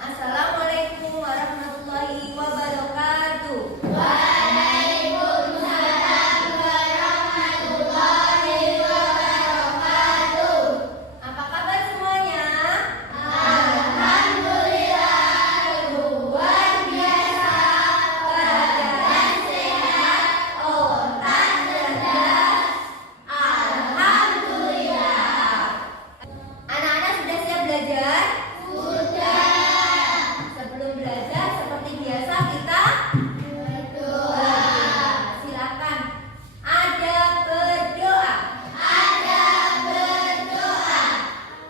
Assalamualaikum warahmatullahi wabarakatuh. Waalaikumsalam warahmatullahi wabarakatuh. Apa kabar semuanya? Alhamdulillah luar biasa. Badan sehat, otak cerdas. Alhamdulillah. Anak-anak sudah siap belajar? Sudah. Sebelum belajar seperti biasa kita Berdoa. silakan. Ada berdoa. Ada berdoa.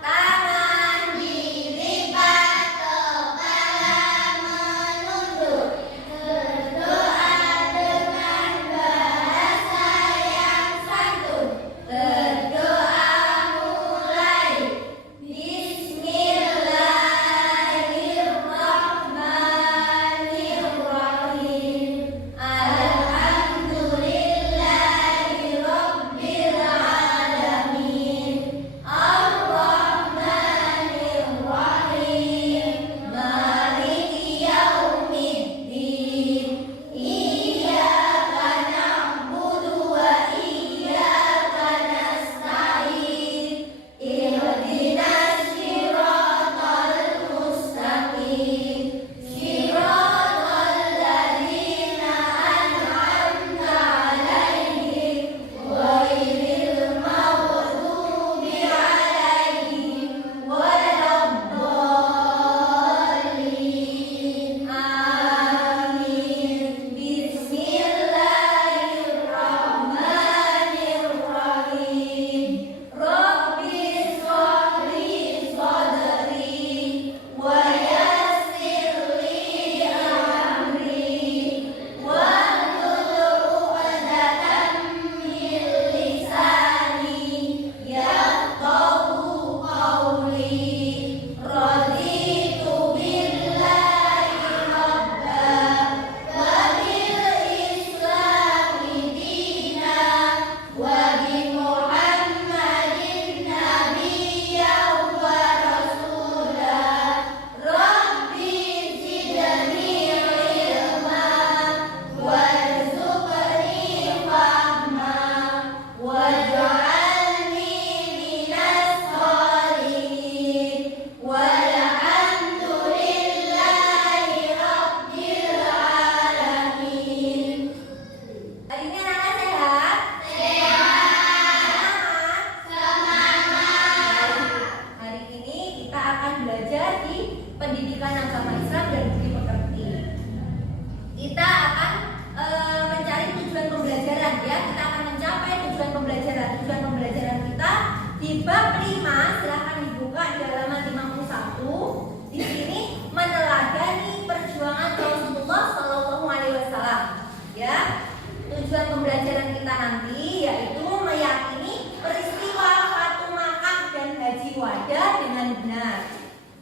Tangan Dilipat, kepala menunduk. Berdoa dengan bahasa yang santun. Berdoa mulai. Bismillahirrahmanirrahim. Alhamdulillahirabbil alamin. Ar-Rahmanir-Rahim. Maliki yaumiddin. Iyyaka na'budu wa iyyaka nasta'in. Ihdinas siratal mustaqim. Siratal ladzina an'amta 'alaihim ghairil maghdubi 'alaihim waladdallin. Amin. Bismillahirrahmanirrahim. Rabbi shrahli sadri wa yassir li amri wahlul 'uqdatam min lisani yafqahu qawli. Raditu billahi rabban wa bil islami dinan wa bi Muhammadin nabiyyan wa rasula. Rabbi zidni ilma warzuqni fahma waj'alni minas sholihin. Walhamdulillahi rabbil alamin. Hari ini anak-anak sehat? Sehat. Hari ini kita akan belajar di pendidikan agama Islam dan budi pekerti. Kita akan mencari tujuan pembelajaran ya. Kita akan mencapai tujuan pembelajaran. Tujuan pembelajaran kita di bab 5, silahkan dibuka di halaman 51. Di sini meneladani perjuangan Rasulullah Shallallahu Alaihi Wasallam. Ya, tujuan pembelajaran kita nanti yaitu meyakini peristiwa Fatu Makkah dan Haji Wada dengan benar.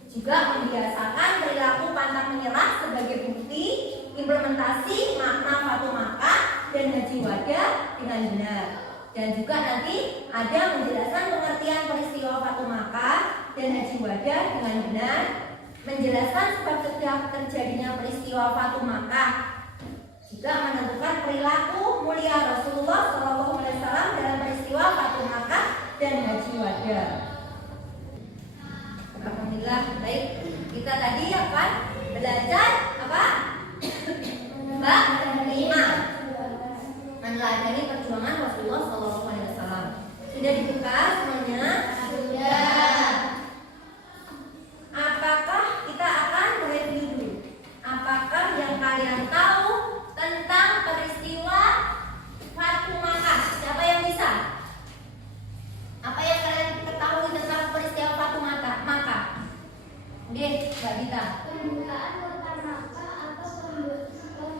Juga membiasakan perilaku pantang menyerah sebagai bukti implementasi makna Fatu Makkah dan Haji Wada dengan benar. Dan juga nanti ada menjelaskan pengertian peristiwa Fatu Makkah dan Haji Wada dengan benar, menjelaskan sebab terjadinya peristiwa Fatu Makkah, juga menentukan perilaku mulia Rasulullah SAW dalam peristiwa Fatu Makkah dan Haji Wada. Alhamdulillah, baik. Kita tadi akan belajar apa? Bab 5. Meneladani perjuangan Rasulullah SAW. Sudah dibuka semuanya? Sudah. Apakah kita akan mereview dulu? Apakah yang kalian tahu tentang peristiwa Fatu Makkah? Siapa yang bisa? Apa yang kalian ketahui tentang peristiwa Fatu Makkah? Mbak Dita. Pembukaan kota Makkah atau pembebasan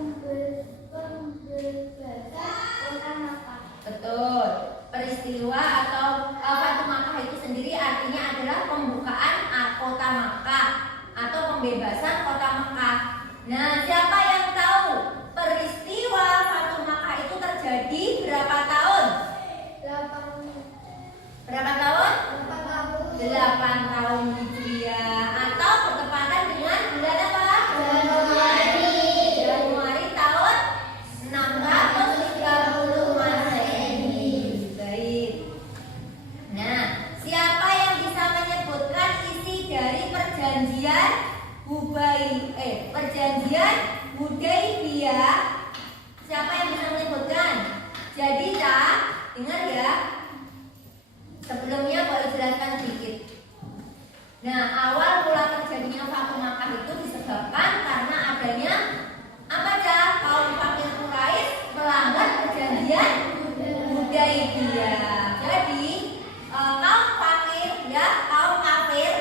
kota Makkah. Betul. Peristiwa atau Fatu Makkah itu sendiri artinya adalah pembukaan kota Makkah atau pembebasan kota Makkah. Nah, siapa yang tahu peristiwa Fatu Makkah itu terjadi berapa tahun? 8 tahun Hijriah atau bertepatan dengan perjanjian Hudaybiyah. Siapa yang bisa menyebutkan? Jadi dengar ya. Sebelumnya boleh jelaskan sedikit. Nah, awal mula terjadinya Fathu Makkah itu disebabkan karena adanya apa aja? Kaum kafir Quraisy melanggar perjanjian Hudaybiyah. Jadi kaum kafir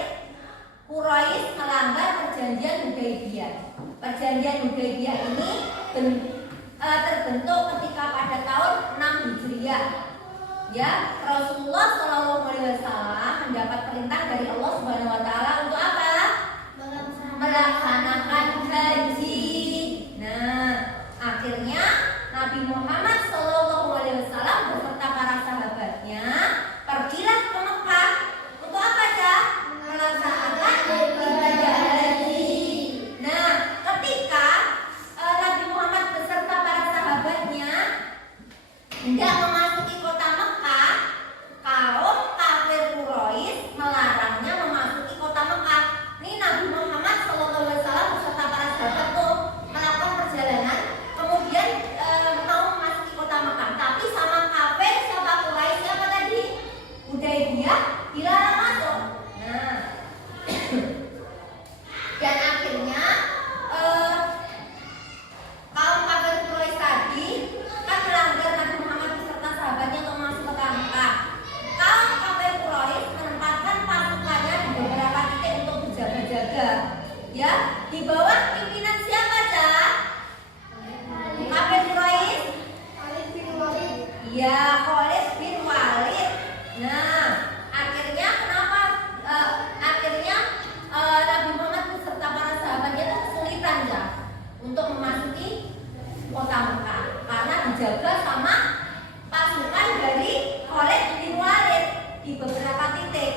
Quraisy melanggar perjanjian Hudaybiyah. Perjanjian Hudaybiyah ini terbentuk ketika pada tahun 6 Hijriah. Ya, Rasulullah SAW mendapat perintah dari Allah Subhanahu Wa Taala untuk apa? Melaksanakan haji. Nah, akhirnya Nabi Muhammad SAW beserta para sahabatnya pergilah ke Mekah untuk apa aja? Melaksanakan ibadah haji. Nah, ketika Nabi Muhammad beserta para sahabatnya hendak memasuki kota Mekah, kaum kafir Quraisy melarangnya memasuki kota Mekah. Ini Nabi Muhammad SAW beserta para sahabat tuh melakukan perjalanan, kemudian mau memasuki kota Mekah, tapi sama kafir siapa Quraisy siapa tadi? Hudaybiyah dilarang masuk. Nah, dan akhirnya kaum kafir Quraisy tadi kan melanggar Nabi Muhammad beserta sahabatnya untuk masuk ke Mekah. Kaum kafir Quraisy menempatkan pasukannya di beberapa titik untuk berjaga-jaga. Ya, di bawah pimpinan siapa, Cak? Kafir Quraisy? Iya, Khalid bin Walid. Nah, akhirnya kenapa? Akhirnya Nabi Muhammad beserta para sahabatnya itu kesulitan ya untuk memasuki kota Mekah karena dijaga sama pasukan dari Khalid bin Walid di beberapa titik.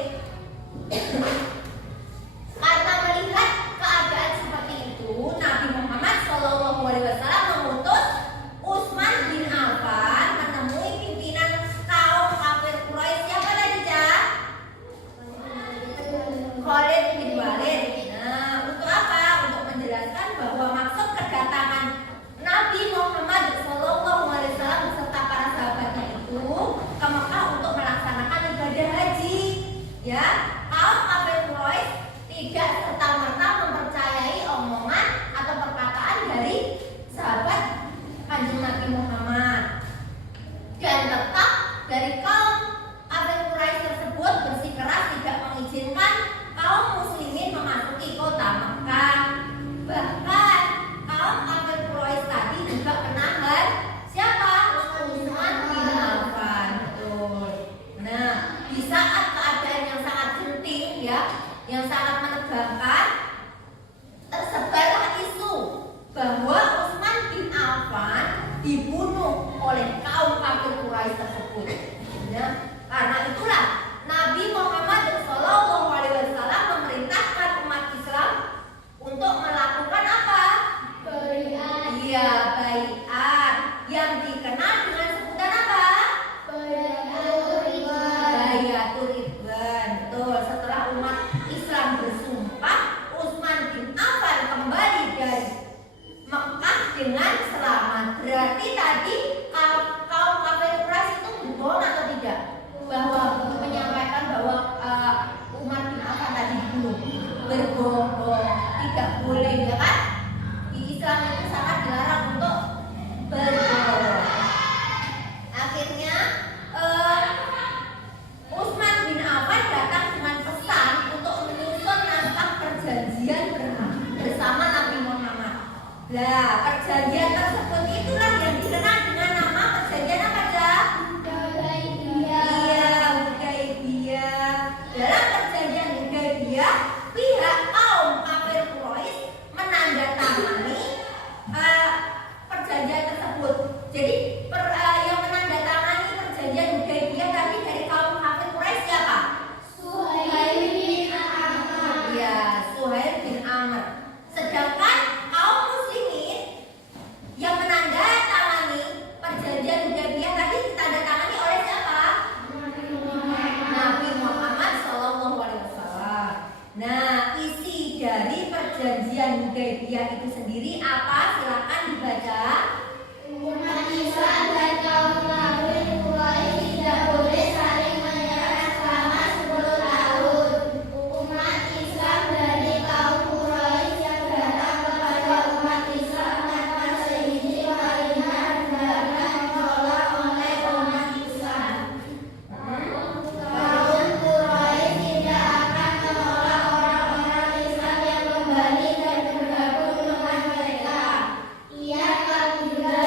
Karena melihat keadaan seperti itu, Nabi Muhammad SAW mengutus Utsman bin Affan menemui pimpinan kaum kafir Quraisy. Siapa tadi, Cak? Khalid bin Walid. Nah, untuk apa? Untuk menjelaskan bahwa maksud kedatangan Nabi Muhammad SAW beserta para sahabatnya itu ke Mekah untuk melaksanakan ibadah haji. Ya, kaum kafir Quraisy tidak serta-merta mempercayai omongan atau perkataan dari sahabat Kanjeng Nabi Muhammad. Dan tetap dari kaum kafir Quraisy tersebut bersikeras tidak mengizinkan kaum muslimin memasuki kota Mekah. Bahkan kaum kafir Quraisy tadi juga menahan siapa? Utsman bin Affan. Betul. Nah, di saat keadaan yang sangat genting ya, yang sangat menegangkan, tersebarlah isu bahwa Utsman bin Affan dibunuh oleh kaum kafir Quraisy tersebut. Ya, karena itulah Nabi Muhammad SAW memerintahkan umat Islam untuk melakukan apa? Baiat. Iya, baiat yang dikenal dengan sebutan apa? Baiatul Ridwan. Baiatul Ridwan. Betul. Setelah umat Islam bersumpah, Utsman bin Affan kembali dari Mekah dengan selamat. Berarti tadi kaum kafir Quraisy itu berbohong atau tidak? Bahwa menyampaikan bahwa Umar bin Affan tadi dibunuh. Berbohong, tidak boleh ya kan? Di Islam itu sangat dilarang untuk berbohong. Akhirnya Utsman bin Affan datang dengan pesan untuk menyusun naskah perjanjian bersama Nabi Muhammad. Nah, perjanjian tersebut itulah yang dikenal dengan nama perjanjian apa, Cak? Iya, Hudaybiyah. Dalam perjanjian Hudaybiyah, pihak kaum kafir Quraisy menandatangani perjanjian tersebut. Jadi yang menandatangani perjanjian Hudaybiyah tadi dari kaum kafir Quraisy siapa? Suhail bin Amr. Iya, Suhail bin Amr. Sedangkan kaum muslimin yang menandatangani perjanjian Hudaybiyah itu sendiri apa? Silakan dibaca. Umat Islam dan kaum kafir Quraisy tidak boleh saling menyerang selama 10 tahun. Umat Islam dari kaum Quraisy yang datang kepada umat Islam tanpa seizin Madinah hendaknya ditolak oleh umat Islam. Kaum Quraisy tidak akan menolak orang-orang Islam yang kembali dan bergabung dengan mereka. Ia akan juga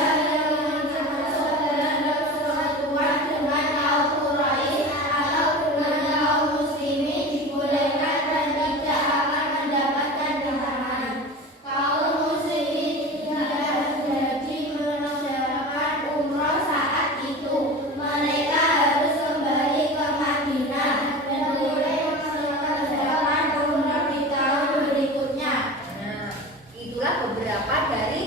masuk dalam persekutuan dengan kaum Quraisy atau dengan kaum muslimin dibolehkan dan tidak akan mendapatkan larangan. Kaum muslimin tidak jadi mengerjakan umroh saat itu. Mereka harus kembali ke Madinah dan boleh mengerjakan umroh di tahun berikutnya. Nah, itulah beberapa dari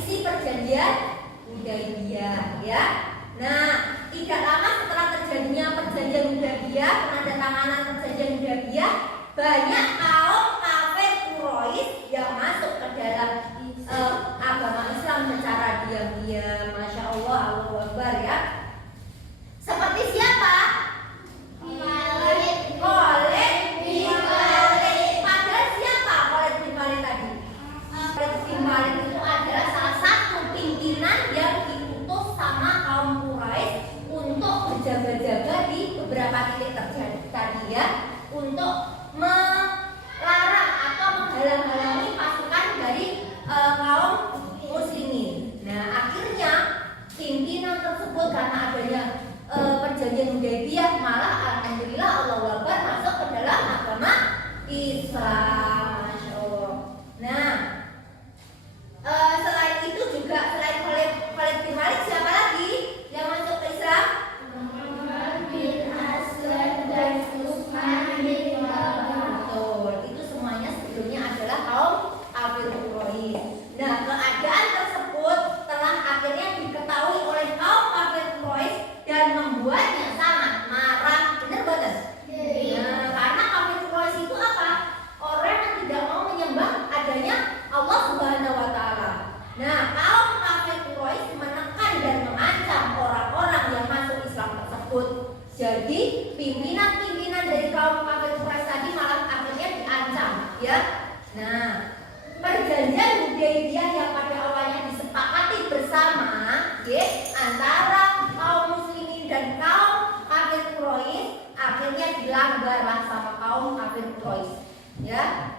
isi perjanjian Hudaybiyah ya. Nah, tidak lama setelah terjadinya perjanjian Hudaybiyah, penandatanganan perjanjian Hudaybiyah, banyak kaum kafir Quraisy yang masuk ke dalam agama Islam secara diam-diam. Masya Allah, Allahu Akbar ya. Seperti siapa? Khalid bin Walid. Padahal siapa Khalid bin Walid tadi? Khalid bin Walid itu adalah salah satu pimpinan yang diutus sama kaum Quraisy untuk berjaga-jaga di beberapa titik terjadi tadi ya, untuk melarang atau menghalang-halangi pasukan dari kaum muslimin. Nah, akhirnya pimpinan tersebut karena adanya perjanjian Hudaybiyah malah alhamdulillah Allahu Akbar masuk ke dalam agama Islam. Masya Allah. Nah, selain itu juga selain Khalid bin Walid, siapa lagi yang masuk ke Islam? Muhammad bin Aslam dan Utsman bin Affan. Betul, itu semuanya sebelumnya adalah kaum kafir Quraisy. Nah, keadaan tersebut telah akhirnya diketahui oleh kaum kafir Quraisy dan membuatnya sangat marah. Benar benar? Nah, karena kafir Quraisy itu apa? Orang yang tidak mau menyembah adanya Allah Subhanahu wa taala. Nah, kaum kafir Quraisy menekan dan mengancam orang-orang yang masuk Islam tersebut. Jadi, pimpinan-pimpinan dari kaum kafir Quraisy tadi malah akhirnya diancam, ya. Nah, perjanjian Hudaybiyah yang pada awalnya disepakati bersama, ya, antara kaum muslimin dan kaum kafir Quraisy akhirnya dilanggarlah sama kaum kafir Quraisy, ya.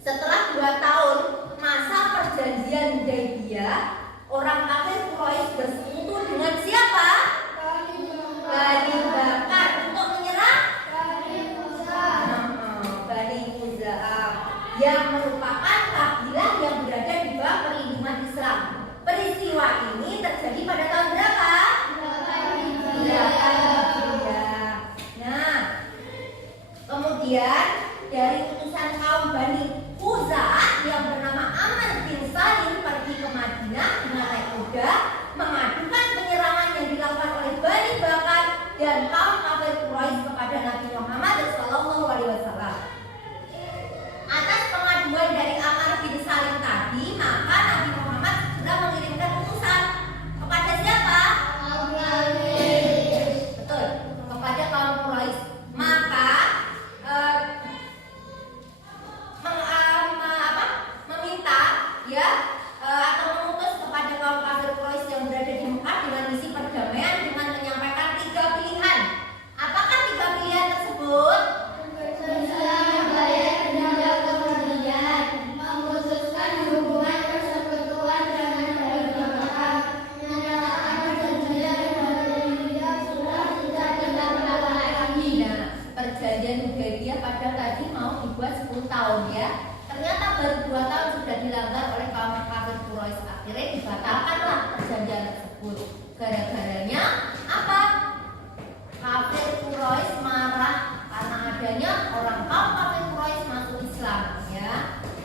Setelah 2 tahun masa perjanjian Hudaybiyah, orang kafir Quraisy bersekutu dengan siapa? Bani Bakar untuk menyerang Bani Khuza'ah yang merupakan kabilah yang berada di bawah perlindungan Islam. Peristiwa ini terjadi pada tahun berapa? 8 Hijriah. Nah, kemudian dari utusan kaum Bani Khuza'ah yang bernama Amr bin Salim pergi ke Madinah dengan naik kuda, mengadukan penyerangan yang dilakukan oleh Bani Bakar dan kaum kafir Quraisy kepada Nabi Muhammad SAW. Atas pengaduan dari Amr bin Salim tadi, maka Nabi Muhammad sudah mengirimkan utusan kepada siapa? Betul, kepada kaum Quraisy. Maka meminta ya atau mengutus kepada kaum kafir Quraisy yang berada di Mekah dengan misi perdamaian dengan menyampaikan 3 pilihan. Apakah 3 pilihan tersebut? Memutuskan hubungan persekutuan dengan Bani Bakar, menyalakan perjanjian Hudaybiyah sudah tidak dilakukan lagi. Nah, perjanjian Hudaybiyah padahal tadi mau dibuat 10 tahun ya. Ternyata baru 2 tahun sudah dilanggar oleh kaum kafir Quraisy. Akhirnya dibatalkanlah perjanjian tersebut. Gara-garanya apa? Kafir Quraisy marah karena adanya orang kaum kafir Quraisy masuk Islam ya.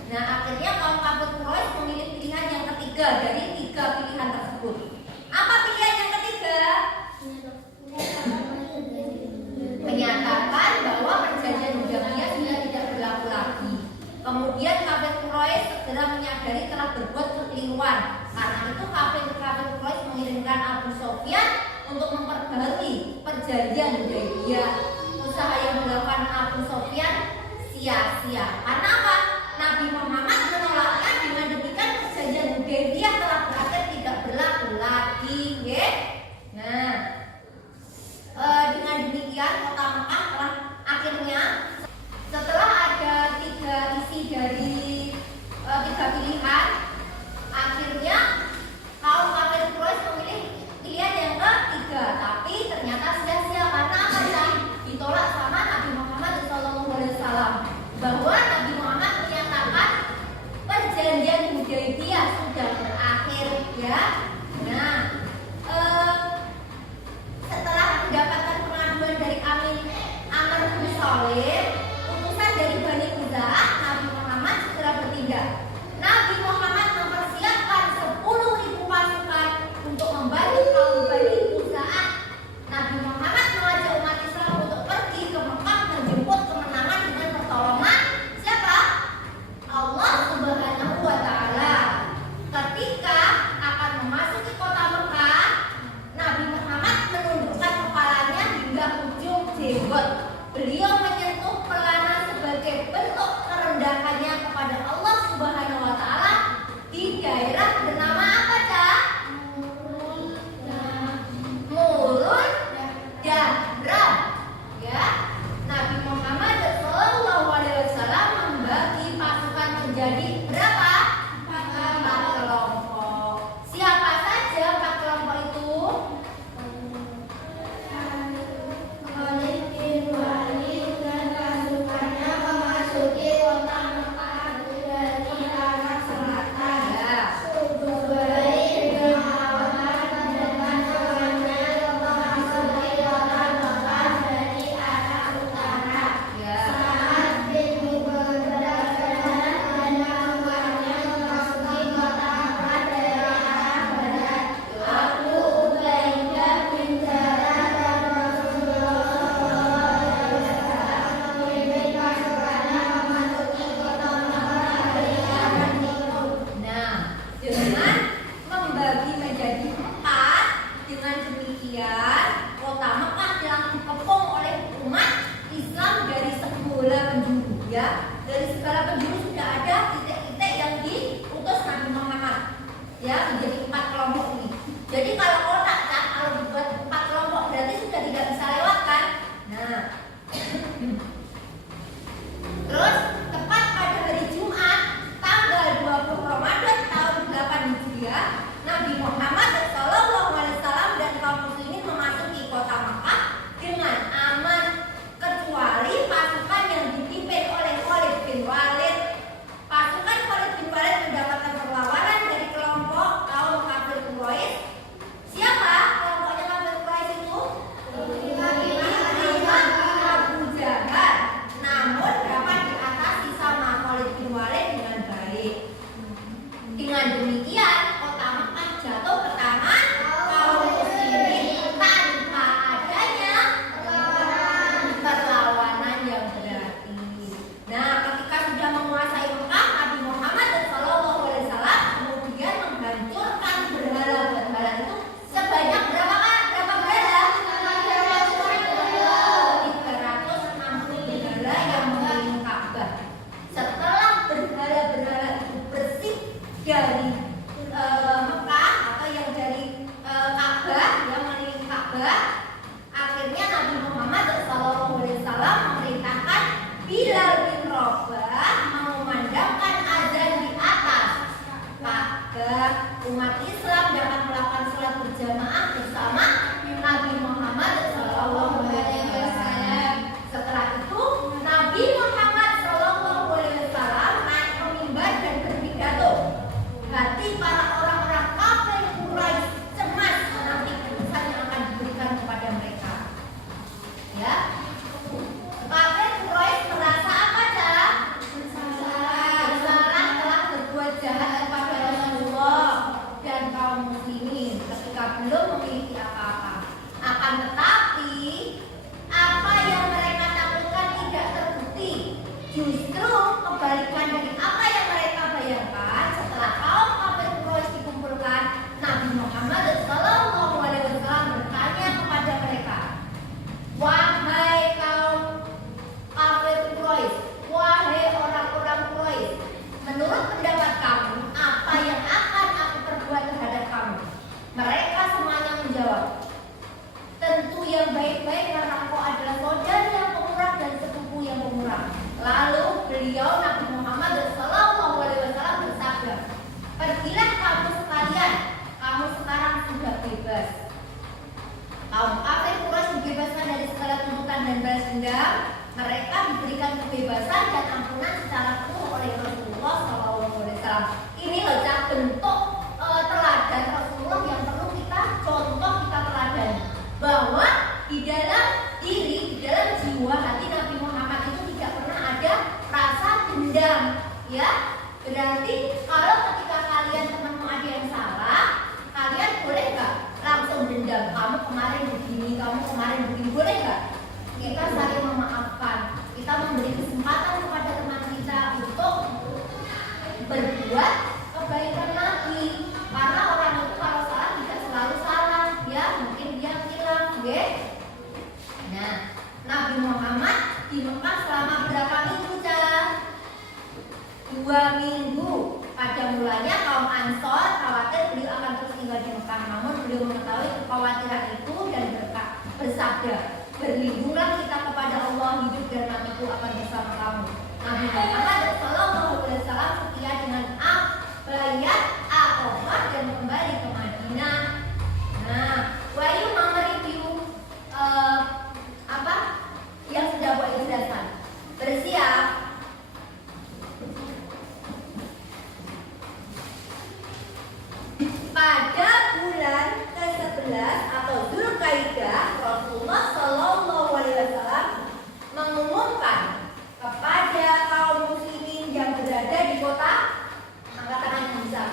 Nah, akhirnya kaum kafir Quraisy memilih pilihan yang ketiga dari 3 pilihan tersebut. Apa pilihan yang ketiga? Menyatakan bahwa perjanjian Hudaybiyah sudah tidak berlaku lagi. Kemudian kafir Quraisy segera menyadari telah berbuat kekeliruan. Karena itu kafir Quraisy mengirimkan Abu Sufyan untuk memperbarui perjanjian Hudaybiyah. Usaha yang dilakukan Abu Sufyan sia-sia. Karena apa? Nabi Muhammad menolaknya. Dengan demikian perjanjian Hudaybiyah telah berakhir, tidak berlaku lagi, ya. Nah, dengan demikian kota Mekah telah akhirnya, setelah ada tiga isi dari tiga pilihan, akhirnya kaum kafir Quraisy memilih pilihan yang ketiga. Tapi ternyata sia-sia. Karena apa ya? Ditolak sama Nabi Muhammad SAW, bahwa Nabi Muhammad menyatakan perjanjian Hudaybiyah sudah berakhir, ya. Nah, setelah mendapatkan pengaduan dari Amr bin Salim, utusan dari Bani Khuza'ah, Nabi Muhammad segera bertindak. Nabi Muhammad mempersiapkan 10.000 pasukan untuk membantu kaum Bani Khuza'ah. Nabi Muhammad mengajak umat Islam untuk pergi ke Mekah menjemput kemenangan dengan pertolongan siapa? Allah Subhanahu wa Ta'ala. Ketika akan memasuki kota Mekah, Nabi Muhammad menundukkan kepalanya hingga ujung jenggot. Beliau menyentuh pelana sebagai bentuk kerendahannya kepada Allah Subhanahu wa Ta'ala di daerah bernama apa, Cak? Murun Dahram, ya. Nabi Muhammad SAW membagi pasukan menjadi berapa? 4 kelompok. Siapa saja 4 kelompok itu? Khalid bin Walid dan pasukannya memasuki kota Mekah dari arah selatan. Ya. Zubair bin Awam dan pasukannya memasuki kota Mekah dari arah utara. Ya. Sa'ad bin Ubadah dan pasukannya memasuki kota Mekah dari arah barat. Abu Ubaidah bin Jarrah dan Rasulullah memimpin pasukannya memasuki kota Mekah dari arah timur. Nah, dengan membagi menjadi 4, dengan demikian kota Mekah telah dikepung oleh umat Islam dari segala penjuru, ya. Dari segala penjuru sudah ada titik-titik yang diutus Nabi Muhammad, ya, menjadi 4 kelompok ini. Jadi kalau kotak, kalau dibuat 4 kelompok berarti sudah tidak bisa lewat, kan? Nah, terus tepat pada hari Jumat tanggal 20 Ramadan tahun 8 Hijriah, Nabi Muhammad SAW dan kaum muslimin memasuki kota Mekah dengan aman, kecuali pasukan yang dipimpin oleh Khalid bin Walid. Pasukan Khalid bin Walid mendapatkan perlawanan dari kelompok kaum kafir Quraisy. Siapa kelompoknya kafir Quraisy itu? Abu Jahal. Namun dapat diatasi sama Khalid bin Walid dengan baik. Dengan demikian kota Mekah jatuh ke tangan kaum muslimin tanpa adanya perlawanan yang berarti. Nah, ketika sudah menguasai Mekah, Nabi Muhammad SAW kemudian menghancurkan berhala-berhala itu sebanyak berapa, Kak? Berapa berhala? 360 berhala yang mengelilingi Ka'bah. Setelah berhala-berhala itu bersih dari Mekah atau yang dari Ka'bah, yang mengelilingi Ka'bah, akhirnya Nabi Muhammad SAW memerintahkan Bilal bin Rabah mengumandangkan azan di atas Ka'bah. Umat Islam dapat melakukan sholat berjamaah bersama Nabi Muhammad SAW. Setelah itu Nabi Muhammad SAW naik ke mimbar dan berpidato. Hati para orang-orang kafir Quraisy cemas menanti putusan yang akan diberikan kepada mereka. Ya, kafir Quraisy merasa apa, Cak? Bersalah telah berbuat jahat kepada Rasulullah dan kaum muslimin ketika belum Ya, berarti kalau ketika kalian temanmu ada yang salah, kalian boleh nggak langsung dendam? Kamu kemarin begini, kamu kemarin begini, boleh nggak? Kita saling memaafkan. Kita memberi kesempatan kepada teman kita untuk berbuat kebaikan lagi. Karena orang itu kalau salah tidak selalu salah, ya mungkin dia hilang, ya. Nah, Nabi Muhammad di Mekah selama berapa minggu, Cak? 2 minggu. Pada mulanya kaum Ansor khawatir beliau akan terus tinggal di Mekah, namun beliau mengetahui kekhawatiran itu dan bersabda, berlindunglah kita kepada Allah, hidup dan matiku akan bersama kamu. Nabi Muhammad SAW setia dengan bayat Aqabah dan kembali ke Madinah. Nah, Wahyu mau mereview apa yang sudah Wahyu jelaskan. Bersiap. Pada bulan ke-11 atau Dzulqa'dah, Rasulullah SAW mengumumkan kepada kaum muslimin yang berada di kota, angkat tangan yang bisa,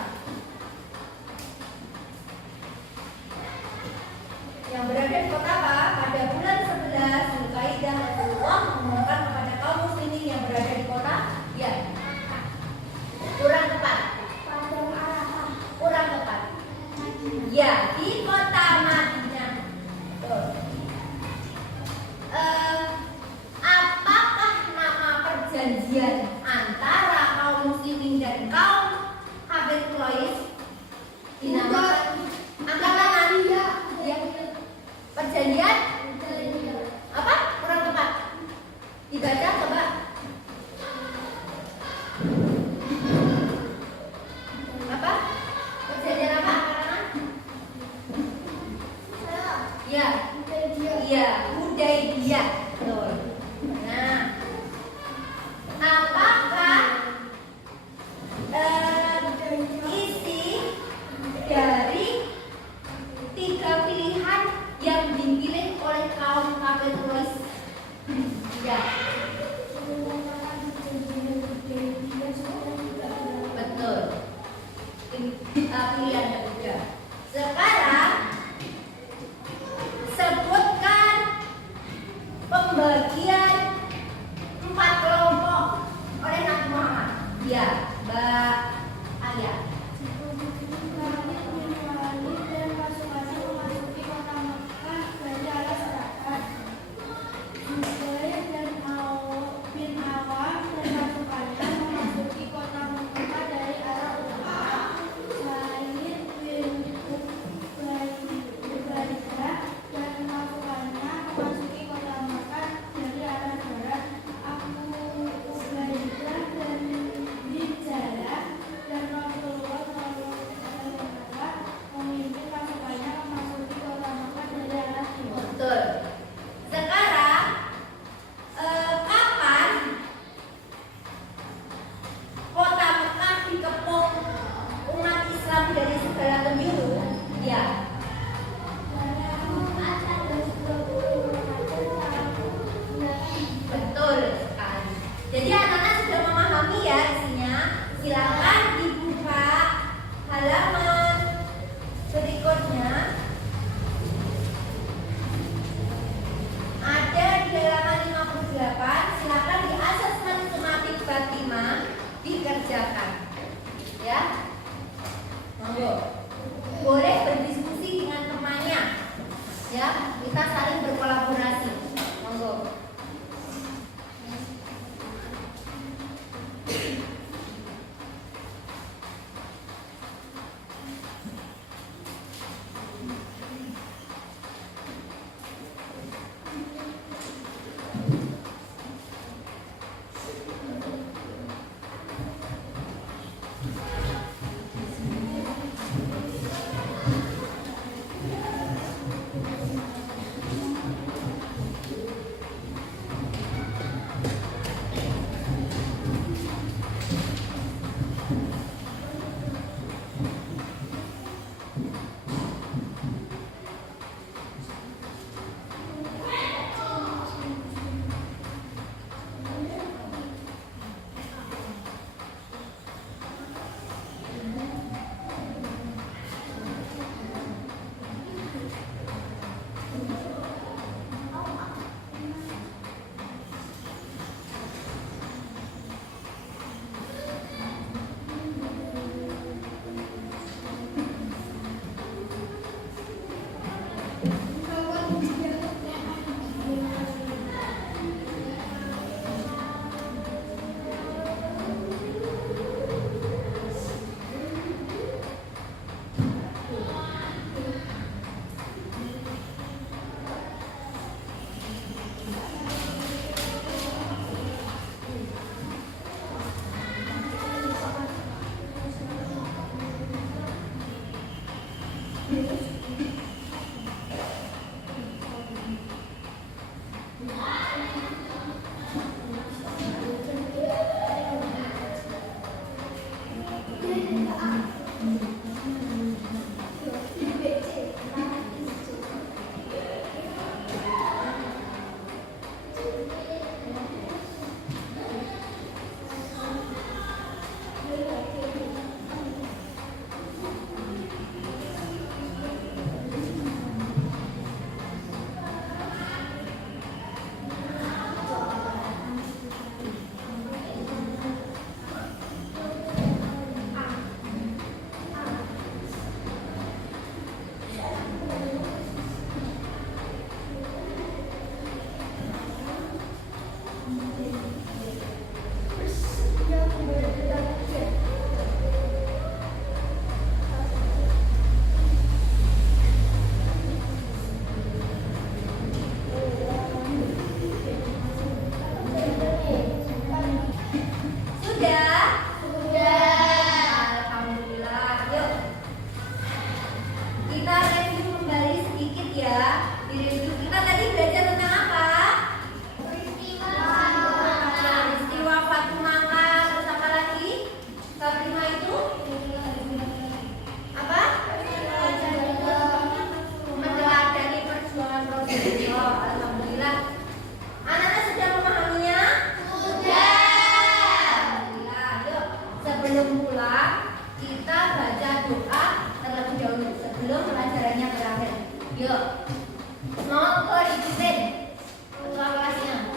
yang berada di kota apa? Pada bulan 11 Dzulqa'dah, Rasulullah mengumumkan kepada kaum muslimin yang berada di kota, ya, kurang tepat, kurang tepat. Ya, di kota Madinah. Apakah nama perjanjian antara kaum muslimin dan kaum kafir Quraisy dinamakan angkat tangan? Ya. Perjanjian apa? Kurang tepat. Dibaca coba. Apa? Perjanjian apa? Ya, iya, Hudaybiyah. Betul. Nah, apakah isi dari 3 pilihan yang dipilih oleh kaum kafir Quraisy? Ya. Betul. Pilihan ketiga. Sekarang sebutkan pembagian 4 kelompok oleh Nabi Muhammad. Ya, Mbak Alia. Sebelum pulang, kita baca doa terlebih dahulu sebelum pelajarannya berakhir. Yuk, mau ikutin ketua kelasnya.